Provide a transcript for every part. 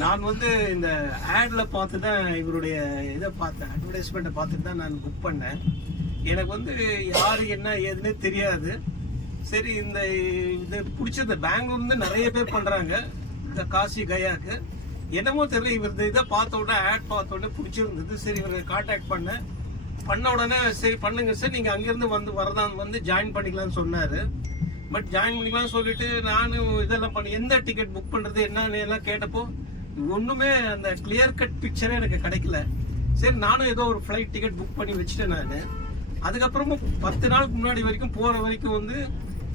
நான் வந்து இந்த ஆட்ல பார்த்து தான் இவருடைய இதை பார்த்தேன், அட்வர்டைஸ்மெண்ட்டை பார்த்துட்டு தான் நான் புக் பண்ணேன். எனக்கு வந்து யாரு என்ன ஏதுன்னே தெரியாது. சரி, இந்த இது பிடிச்சது. பெங்களூர்லேருந்து நிறைய பேர் பண்ணுறாங்க இந்த காசி கயாக்கு. என்னமோ தெரியல, இவர் இதை பார்த்த உடனே ஆட் பார்த்த உடனே பிடிச்சிருந்தது. சரி, இவரை கான்டாக்ட் பண்ண உடனே சரி பண்ணுங்க சார், நீங்கள் அங்கேருந்து வந்து ஜாயின் பண்ணிக்கலாம்னு சொன்னார். பட் ஜாயின் பண்ணிக்கலாம்னு சொல்லிட்டு நானும் இதெல்லாம் பண்ணி எந்த டிக்கெட் புக் பண்ணுறது என்னன்னு எல்லாம் கேட்டப்போ ஒன்றுமே அந்த கிளியர் கட் பிக்சரே எனக்கு கிடைக்கல. சரி, நானும் ஏதோ ஒரு ஃப்ளைட் டிக்கெட் புக் பண்ணி வச்சுட்டேன் நான். அதுக்கப்புறமும் 10 நாளுக்கு முன்னாடி வரைக்கும் போகிற வரைக்கும் வந்து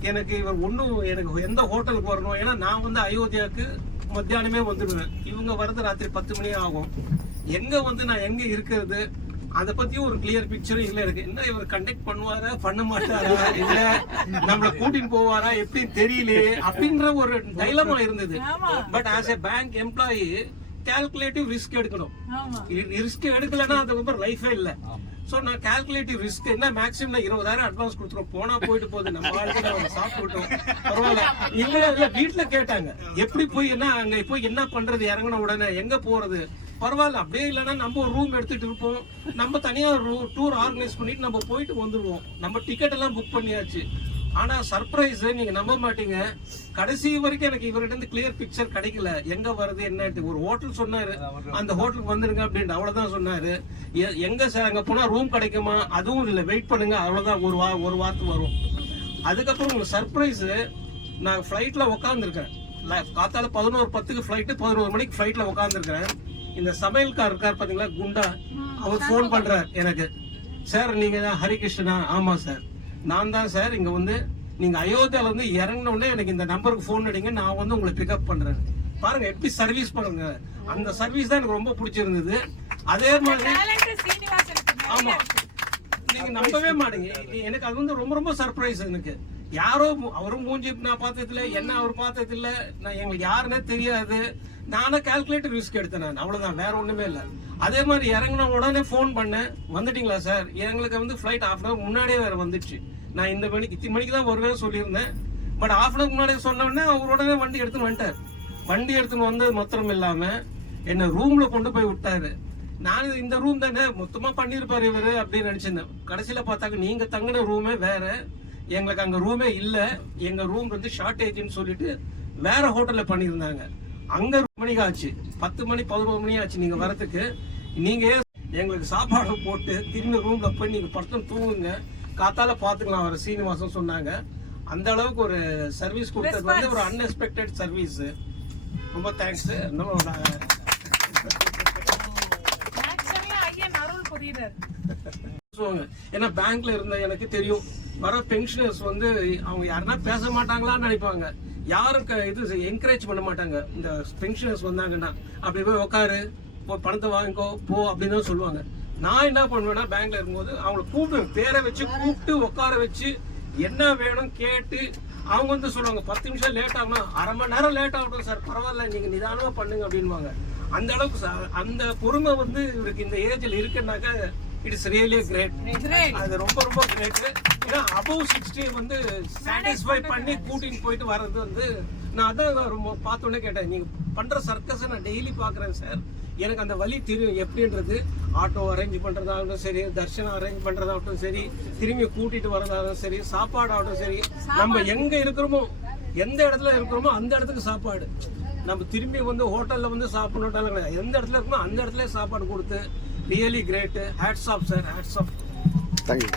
எனக்கு இவர் எனக்கு எந்த ஹோட்டலுக்கு வரணும், ஏன்னா நான் வந்து அயோத்தியாவுக்கு மத்தியானமே வந்துடுவேன். இவங்க வரது ராத்திரி 10 மணி ஆகும். எங்கே வந்து நான் எங்கே இருக்கிறது அதை பத்தியும் ஒரு கிளியர் பிக்சரும் இல்லை எனக்கு. என்ன இவர் கண்டக்ட் பண்ணுவாரா பண்ண மாட்டாரா, இல்ல நம்மள கூட்டிட்டு போவாரா எப்படின்னு தெரியலையே அப்படின்ற ஒரு டைலமா இருந்தது. But as a bank employee calculative risk எடுக்கணும். ரிஸ்க் எடுக்கலன்னா அதுக்கப்புறம் லைஃபே இல்லை. ஸோ நான் கால்குலேட்டிவ் ரிஸ்க் என்ன மேக்ஸிமம் 20,000 அட்வான்ஸ் கொடுத்துருவோம். போனா போயிட்டு போகுது, நம்ம வாழ்க்கை நம்ம சாப்பிட்டுட்டோம் பரவாயில்ல. இவங்க வீட்டுல கேட்டாங்க எப்படி போய் என்ன அங்க போய் என்ன பண்றது, இறங்கின உடனே எங்க போறது. பரவாயில்ல, அப்படியே இல்லைன்னா நம்ம ஒரு ரூம் எடுத்துட்டு இருப்போம், நம்ம தனியா டூர் ஆர்கனைஸ் பண்ணிட்டு நம்ம போயிட்டு வந்துருவோம். நம்ம டிக்கெட் எல்லாம் புக் பண்ணியாச்சு. ஆனா சர்ப்ரைஸ், நீங்க நம்ப மாட்டீங்க, கடைசி வரைக்கும் எனக்கு இவர்கிட்ட இருந்து கிளியர் பிக்சர் கிடைக்கல. எங்க வருது என்ன, ஒரு ஹோட்டல் சொன்னாரு, அந்த ஹோட்டலுக்கு வந்துருங்க அப்படின்னு அவ்வளவுதான் சொன்னாரு. எங்க சார் அங்க போனா ரூம் கிடைக்குமா, அதுவும் இல்ல, வெயிட் பண்ணுங்க அவ்வளவுதான், ஒரு வாரத்துக்கு வரும். அதுக்கப்புறம் உங்களுக்கு சர்ப்ரைஸ், நான் ஃபிளைட்ல உட்காந்துருக்கேன். காத்தால 11:10 ஃபிளைட், 11 மணிக்கு ஃபிளைட்ல உட்காந்துருக்கேன். இந்த சமையல்கார் இருக்கார் பாத்தீங்களா, குண்டா, அவர் போன் பண்றார் எனக்கு. சார் நீங்க தான் ஹரிகிருஷ்ணனா? ஆமா சார், நான் தான் சார். இங்க வந்து நீங்க அயோத்தியால வந்து இறங்கின உடனே எனக்கு இந்த நம்பருக்கு போன் அடிங்க, நான் வந்து உங்களை பிக்கப் பண்றேன். பாருங்க எப்படி சர்வீஸ் பண்ணுங்க. அந்த சர்வீஸ் தான் எனக்கு ரொம்ப பிடிச்சிருந்தது. அதே மாதிரி ஆமா, நீங்க நம்பவே மாட்டீங்க, எனக்கு அது வந்து ரொம்ப ரொம்ப சர்ப்ரைஸ். எனக்கு யாரோ அவரும் மூஞ்சி நான் பார்த்ததில்ல, என்ன அவர் பார்த்ததில்ல, நான் எங்களுக்கு யாருன்னே தெரியாது. நானே கால்குலேட்டர் ரிஸ்க் எடுத்தேன் நான், அவ்வளவுதான், வேற ஒண்ணுமே இல்லை. அதே மாதிரி இறங்கின உடனே போன் பண்ணேன், வந்துட்டீங்களா சார். எங்களுக்கு வந்து ஃபிளைட் ½ hour முன்னாடியே வேற வந்துடுச்சு. நான் இந்த மணிக்கு தான் வருவேன்னு சொல்லியிருந்தேன். பட் ½ hour முன்னாடியே சொன்ன உடனே அவர் உடனே வண்டி எடுத்துன்னு வந்துட்டார். வண்டி எடுத்துன்னு வந்து மொத்தம் இல்லாம என்ன ரூம்ல கொண்டு போய் விட்டாரு. நான் இந்த ரூம் தானே மொத்தமா பண்ணிருப்பாரு இவரு அப்படின்னு நினைச்சிருந்தேன். கடைசியில பார்த்தாக்க நீங்க தங்கின ரூமே வேற, எங்களுக்கு அங்க ரூமே இல்ல, எங்க ரூம் வந்து ஷார்டேஜ்னு சொல்லிட்டு வேற ஹோட்டல்ல பண்ணியிருந்தாங்க. அங்க மணிக்கு ஆச்சு, 10 மணி 11 மணி ஆச்சு நீங்க வரதுக்கு. நீங்க எங்களுக்கு சாப்பாடு போட்டு திரும்பி ரூம்ல போய் நீங்க படுத்து தூங்குங்க, காத்தால பாத்துக்கலாம் அவர் சீனிவாசன் சொன்னாங்க. அந்த அளவுக்கு ஒரு சர்வீஸ் கொடுத்தது வந்து ஒரு அன்எக்ஸ்பெக்டட் சர்வீஸ். ரொம்ப தேங்க்ஸ். ஏன்னா பேங்க்ல இருந்த எனக்கு தெரியும், வர பென்ஷனர்ஸ் வந்து அவங்க யாருன்னா பேச மாட்டாங்களான்னு நினைப்பாங்க, யாரும் இது என்கரேஜ் பண்ண மாட்டாங்க. இந்த பென்ஷனர்ஸ் வந்தாங்கன்னா அப்படி போய் உட்காரு, பணத்தை வாங்கிக்கோ போ அப்படின்னு தான் சொல்லுவாங்க. நான் என்ன பண்ணுவேன்னா பேங்க்ல இருக்கும்போது அவங்கள கூப்பிட்டு பேரை வச்சு கூப்பிட்டு உட்கார வச்சு என்ன வேணும் கேட்டு, அவங்க வந்து சொல்லுவாங்க 10 நிமிஷம் லேட் ஆகுனா அரை மணி நேரம் லேட் ஆகட்டும் சார், பரவாயில்ல நீங்க நிதானமா பண்ணுங்க அப்படின்வாங்க. அந்த அளவுக்கு அந்த பொறுமை வந்து இவருக்கு இந்த ஏஜ்ல இருக்குன்னாக்க இட்ஸ் ரியலி கிரேட். அது ரொம்ப ரொம்ப கிரேட். ஏன்னா above 60 வந்து சாட்டிஸ்ஃபை பண்ணி கூட்டிட்டு போயிட்டு வர்றது வந்து நான் அதான் ரொம்ப பார்த்தோன்னே கேட்டேன், நீங்க பண்ற சர்க்கஸை நான் டெய்லி பாக்குறேன் சார், எனக்கு அந்த வழி தெரியும் எப்படின்றது. ஆட்டோ அரேஞ்ச் பண்றதாகட்டும் சரி, தர்ஷனம் அரேஞ்ச் பண்றதாகட்டும் சரி, திரும்பி கூட்டிட்டு வரதாகட்டும் சரி, சாப்பாடு ஆகட்டும் சரி, நம்ம எங்க இருக்கிறோமோ எந்த இடத்துல இருக்கிறோமோ அந்த இடத்துக்கு சாப்பாடு. நம்ம திரும்பி வந்து ஹோட்டல்ல வந்து சாப்பிடணும் கிடையாது, எந்த இடத்துல இருக்கணும் அந்த இடத்துல சாப்பாடு கொடுத்து really great. Hats off sir, hats off. Thank you.